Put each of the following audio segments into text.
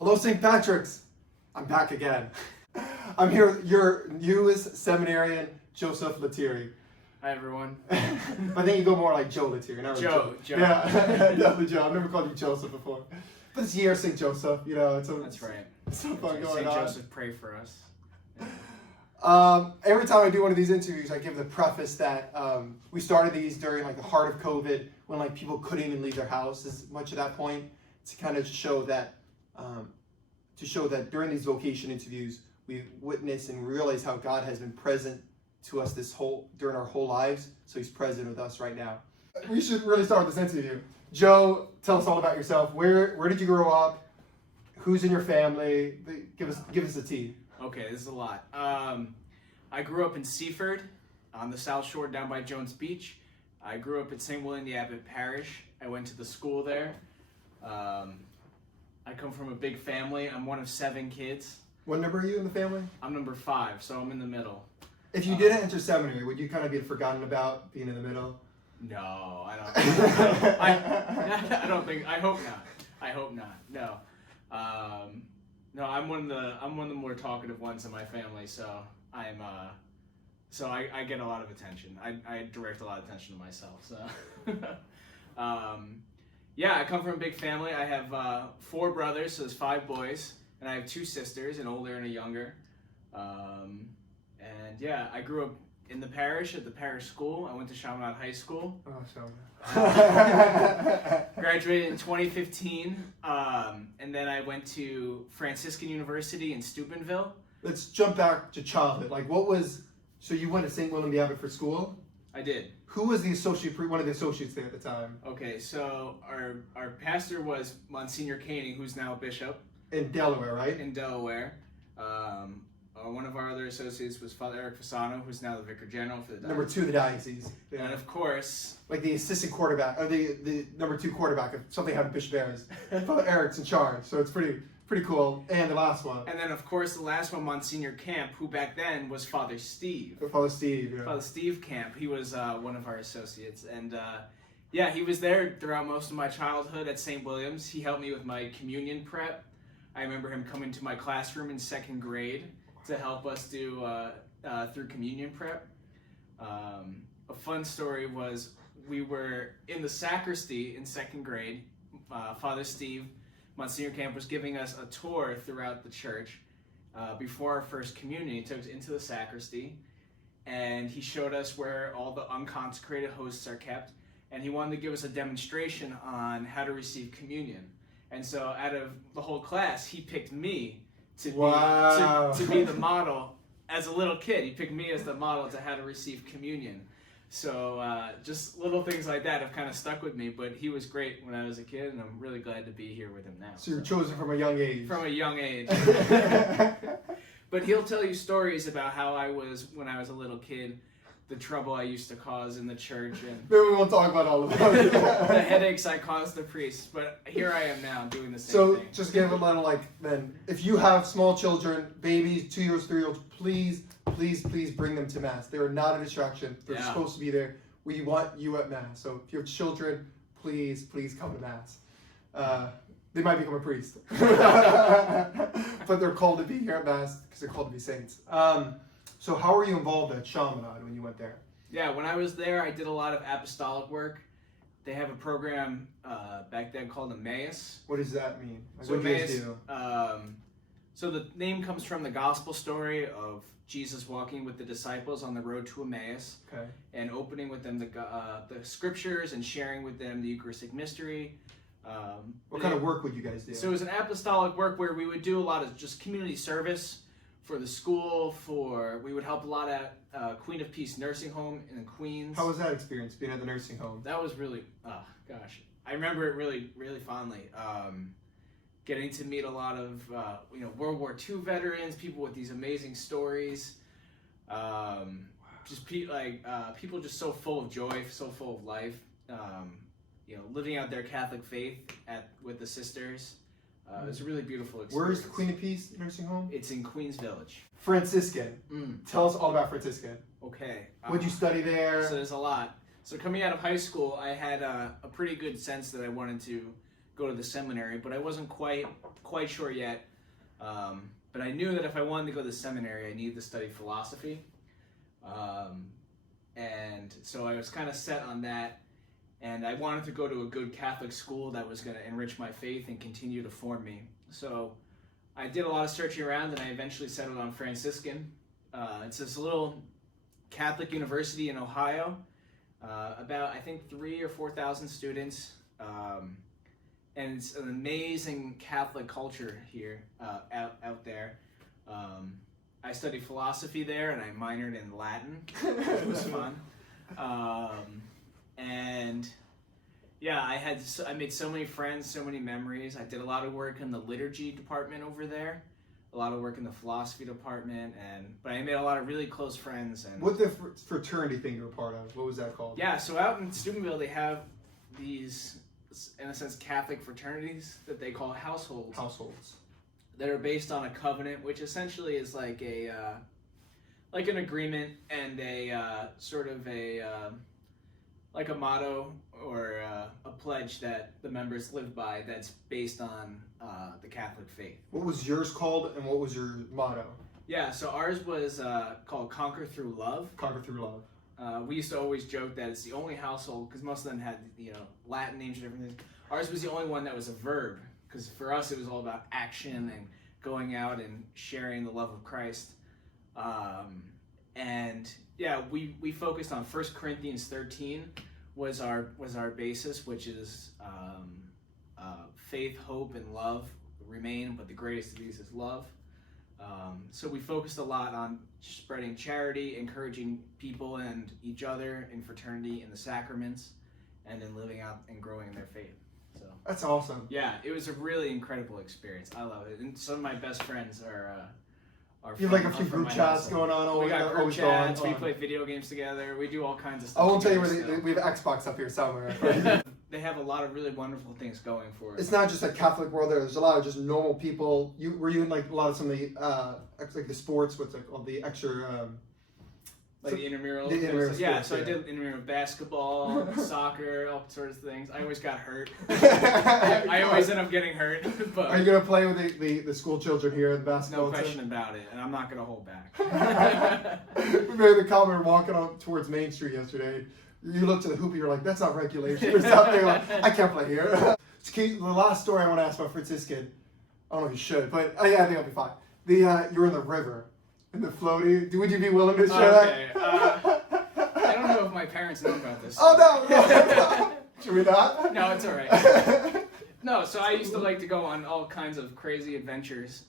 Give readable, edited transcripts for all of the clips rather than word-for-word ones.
Hello, St. Patrick's. I'm back again. I'm here with your newest seminarian, Joseph Lettieri. Hi, everyone. I think you go more like Joe Lettieri. Never Joe. Yeah, definitely Joe. I've never called you Joseph before. But it's year St. Joseph, you know. That's right. So fun going St. on. Joseph, pray for us. Every time I do one of these interviews, I give the preface that we started these during like the heart of COVID, when like people couldn't even leave their house as much at that point, to kind of show that during these vocation interviews, we witness and realize how God has been present to us during our whole lives. So He's present with us right now. We should really start with this interview. Joe, tell us all about yourself. Where did you grow up? Who's in your family? Give us the tea. Okay, this is a lot. I grew up in Seaford, on the South Shore, down by Jones Beach. I grew up at St. William the Abbot Parish. I went to the school there. I come from a big family. I'm one of 7 kids. What number are you in the family? I'm number 5, so I'm in the middle. If you didn't enter seminary, would you kind of be forgotten about being in the middle? No, I don't. I don't think. I hope not. I hope not. No. No, I'm one of the more talkative ones in my family, so I get a lot of attention. I direct a lot of attention to myself. So, yeah, I come from a big family. I have 4 brothers, so there's 5 boys, and I have 2 sisters, an older and a younger. And yeah, I grew up in the parish at the parish school. I went to Chaminade High School. Oh, so. Graduated in 2015, and then I went to Franciscan University in Steubenville. Let's jump back to childhood. So you went to St. William the Abbot for school? I did. Who was one of the associates there at the time? Okay, so our pastor was Monsignor Koenig, who's now a bishop. In Delaware, right? In Delaware. One of our other associates was Father Eric Fasano, who's now the Vicar General for the diocese. Number 2 of the diocese. Yeah. And of course... Like the assistant quarterback, or the number 2 quarterback if something happened to Bishop Barron's. Father Eric's in charge, so it's pretty cool. And the last one. And then, of course, the last one, Monsignor Camp, who back then was Father Steve. Father Steve, yeah. Father Steve Camp. He was one of our associates. And, yeah, he was there throughout most of my childhood at St. William's. He helped me with my communion prep. I remember him coming to my classroom in 2nd grade to help us do through communion prep. A fun story was we were in the sacristy in 2nd grade. Father Steve, Monsignor Camp, was giving us a tour throughout the church before our first communion. He took us into the sacristy, and he showed us where all the unconsecrated hosts are kept, and he wanted to give us a demonstration on how to receive communion. And so out of the whole class, he picked me to be the model. As a little kid, he picked me as the model to how to receive communion. So just little things like that have kind of stuck with me, but he was great when I was a kid, and I'm really glad to be here with him now. So you were chosen from a young age. From a young age. But he'll tell you stories about how I was when I was a little kid, the trouble I used to cause in the church, and maybe we won't talk about all of that. the headaches I caused the priests, but here I am now doing the same thing. So just give a little then, if you have small children, babies, 2-year-olds, 3-year-olds, please bring them to Mass. They are not a distraction. They're supposed to be there. We want you at Mass. So if you have children, please come to Mass. They might become a priest. But they're called to be here at Mass because they're called to be saints. So how were you involved at Chaminade when you went there? Yeah, when I was there, I did a lot of apostolic work. They have a program back then called Emmaus. What does that mean? So what do you guys do? So the name comes from the gospel story of Jesus walking with the disciples on the road to Emmaus, and opening with them the scriptures and sharing with them the Eucharistic mystery. What kind of work would you guys do? So it was an apostolic work where we would do a lot of just community service for the school. We would help a lot at Queen of Peace Nursing Home in Queens. How was that experience, being at the nursing home? That was really, I remember it really, really fondly. Getting to meet a lot of, World War II veterans, people with these amazing stories. Just people just so full of joy, so full of life. Living out their Catholic faith with the sisters. It was a really beautiful experience. Where is the Queen of Peace nursing home? It's in Queens Village. Franciscan. Tell us all about Franciscan. Okay. What'd you study there? So there's a lot. So coming out of high school, I had a pretty good sense that I wanted to go to the seminary, but I wasn't quite sure yet. But I knew that if I wanted to go to the seminary, I needed to study philosophy. And so I was kind of set on that. And I wanted to go to a good Catholic school that was going to enrich my faith and continue to form me. So I did a lot of searching around, and I eventually settled on Franciscan. It's this little Catholic university in Ohio, about, I think, 3,000 or 4,000 students. And it's an amazing Catholic culture here, out there. I studied philosophy there, and I minored in Latin. It was fun. And yeah, I made so many friends, so many memories. I did a lot of work in the liturgy department over there, a lot of work in the philosophy department, but I made a lot of really close friends. And What the fraternity thing you were part of? What was that called? yeah, so out in Steubenville, they have these, in a sense, Catholic fraternities that they call households. Households. That are based on a covenant, which essentially is like like an agreement and a sort of like a motto or a pledge that the members live by that's based on the Catholic faith. What was yours called, and what was your motto? Yeah, so ours was called Conquer Through Love. Conquer through love. We used to always joke that it's the only household, because most of them had, Latin names and everything. Ours was the only one that was a verb, because for us it was all about action and going out and sharing the love of Christ. And yeah, we focused on 1 Corinthians 13 was our basis, which is faith, hope, and love remain, but the greatest of these is love. So we focused a lot on spreading charity, encouraging people and each other in fraternity, in the sacraments, and in living out and growing in their faith. So That's awesome. yeah, it was a really incredible experience. I love it, and some of my best friends are You have like a few group chats going on. We got group chats. Going We play video games together. We do all kinds of I stuff. won't tell you where together we have Xbox up here somewhere. still. They have a lot of really wonderful things going for us. It's not just a Catholic world. There's a lot of just normal people. Were you in like a lot of some of the like the sports? What's it called? The extra. Like the intramural. The intramural Yeah, sports, so I yeah. did intramural basketball, soccer, all sorts of things. I always got hurt. I I always end up getting hurt. But Are you gonna play with the school children here in the no basketball question about it, and I'm not gonna hold back. We made the comment, we were walking on towards Main Street yesterday. You looked at the hoop, you're like, that's not regulation or something. Like, I can't play here. The last story I want to ask about Franciscan, I don't know if you should, but yeah, I think I'll be fine. You were in the river, in the floaty. Would you be willing to share Okay. I don't know if my parents know about this. that? Oh, no. Should we not? No, it's all right. No, so I used to like to go on all kinds of crazy adventures.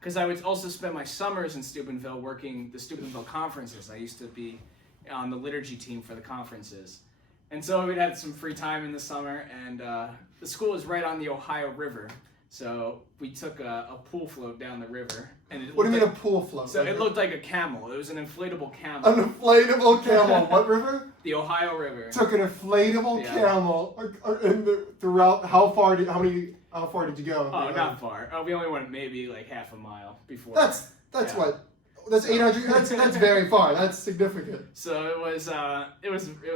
Because I would also spend my summers in Steubenville working the Steubenville conferences. I used to be on the liturgy team for the conferences. And so we'd had some free time in the summer, and the school is right on the Ohio River. So we took a pool float down the river. And What do you mean a pool float? So Like it looked like a camel. It was an inflatable camel. an inflatable camel. What river? The Ohio River. Took an inflatable Yeah. camel throughout. How far did you go? Oh, not far. We only went maybe like half a mile before. That's Yeah. what. That's 800. That's very far. That's significant. So it was a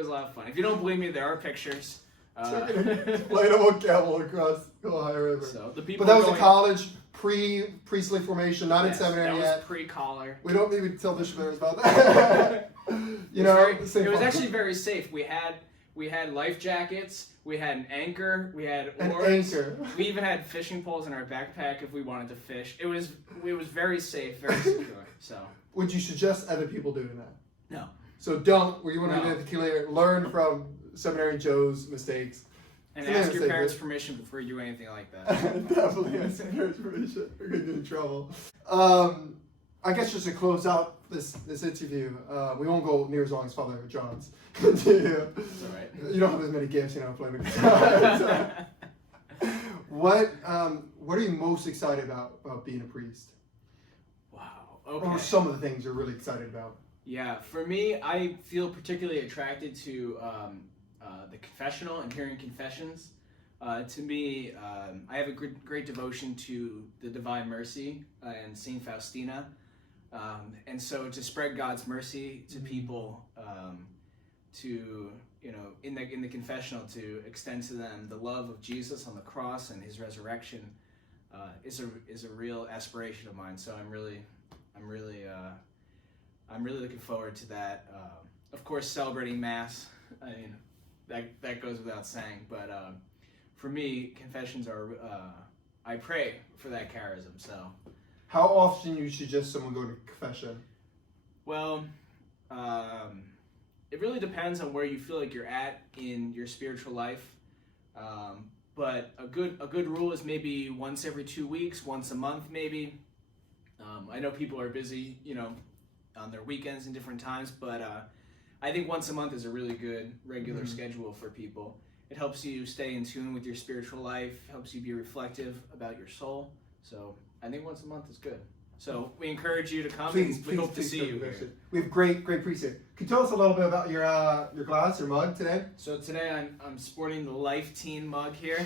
lot of fun. If you don't believe me, there are pictures. Took an inflatable camel across the Ohio River. So the people. But that was going, a college pre-priestly formation, not in yes, seminary that yet. was pre-collar. We don't need to tell missionaries about that. You know, It was actually very safe. We had life jackets. We had an anchor. We had an oars. anchor. We even had fishing poles in our backpack if we wanted to fish. It was very safe, very secure. So Would you suggest other people doing that? no. So don't. Where you want to No. be clear, learn from Seminarian Joe's mistakes. And Yeah, ask your say parents' good. permission before you do anything like that. Definitely ask your parents permission. We're gonna get in trouble. I guess just to close out this interview, we won't go near as long as Father John's. It's all right. You don't have as many gifts, playing the guitar. What are you most excited about being a priest? Wow. Or Okay. some of the things you're really excited about? Yeah, for me, I feel particularly attracted to the confessional and hearing confessions. To me, I have a great devotion to the Divine Mercy and Saint Faustina. And so to spread God's mercy to people, to in the confessional, to extend to them the love of Jesus on the cross and his resurrection is a real aspiration of mine. So I'm really looking forward to that. Of course, celebrating Mass. I mean, that goes without saying. But for me, confessions are. I pray for that charism. So. How often you suggest someone go to confession? Well, it really depends on where you feel like you're at in your spiritual life. But a good rule is maybe once every 2 weeks, once a month maybe. I know people are busy, on their weekends and different times, but I think once a month is a really good regular schedule for people. It helps you stay in tune with your spiritual life, helps you be reflective about your soul. So I think once a month is good. So we encourage you to come. We hope to see you here. We have great priests here. Can you tell us a little bit about your glass, your mug today? So today I'm sporting the Life Teen mug here.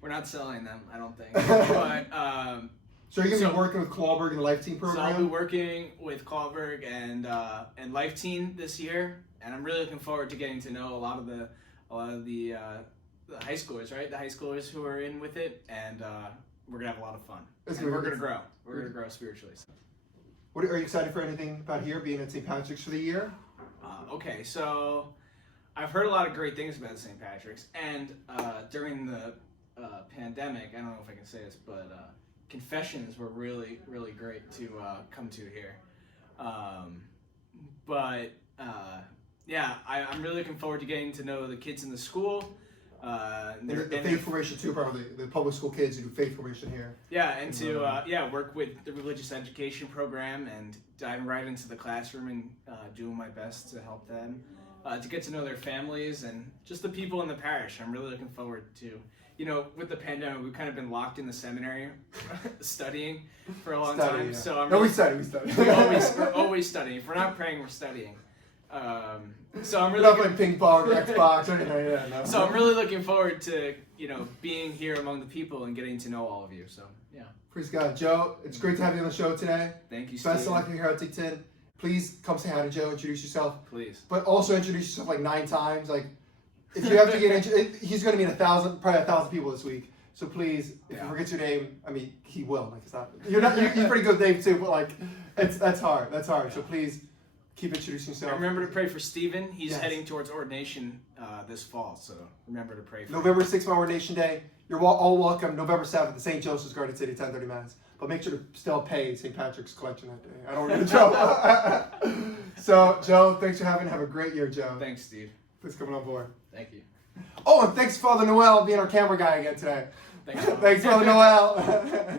We're not selling them, I don't think. But so you're gonna be working with Klallberg and the Life Teen program? So I'll be working with Klallberg and Life Teen this year, and I'm really looking forward to getting to know a lot of the high schoolers, right? The high schoolers who are in with it, and we're gonna have a lot of fun. We're gonna grow. We're gonna grow spiritually. What are you excited for? Anything about here being at St. Patrick's for the year? Okay, so I've heard a lot of great things about St. Patrick's, and during the pandemic, I don't know if I can say this, but confessions were really great to come to here. Yeah, I'm really looking forward to getting to know the kids in the school. The faith formation too, probably the public school kids who do faith formation here. Yeah, and to work with the religious education program and diving right into the classroom and doing my best to help them, to get to know their families and just the people in the parish. I'm really looking forward to, with the pandemic, we've kind of been locked in the seminary studying for a long time. Yeah. So we study. We're always studying. If we're not praying, we're studying. So I'm really not playing ping pong or Xbox or anything. Yeah, no. So I'm really looking forward to being here among the people and getting to know all of you. So yeah. Praise God, Joe. It's great to have you on the show today. Thank you. Best of luck here at T10. Please come say hi to Joe. Introduce yourself. Please. But also introduce yourself like 9 times. Like if you have to get he's going to meet probably 1,000 people this week. So please, if you forget your name, I mean he will. Like it's not. You're pretty good with names too, but like that's hard. That's hard. So please. Keep introducing yourself. And remember to pray for Stephen. He's heading towards ordination this fall, so remember to pray for November him. 6th, my ordination day. You're all welcome. November 7th, the St. Joseph's Garden City, 10:30 Mass. But make sure to still pay St. Patrick's collection that day. I don't want to get in trouble. So, Joe, thanks for have a great year, Joe. Thanks, Steve. Thanks for coming on board. Thank you. Oh, and thanks, Father Noel, being our camera guy again today. Thanks, Thanks, Father Noel.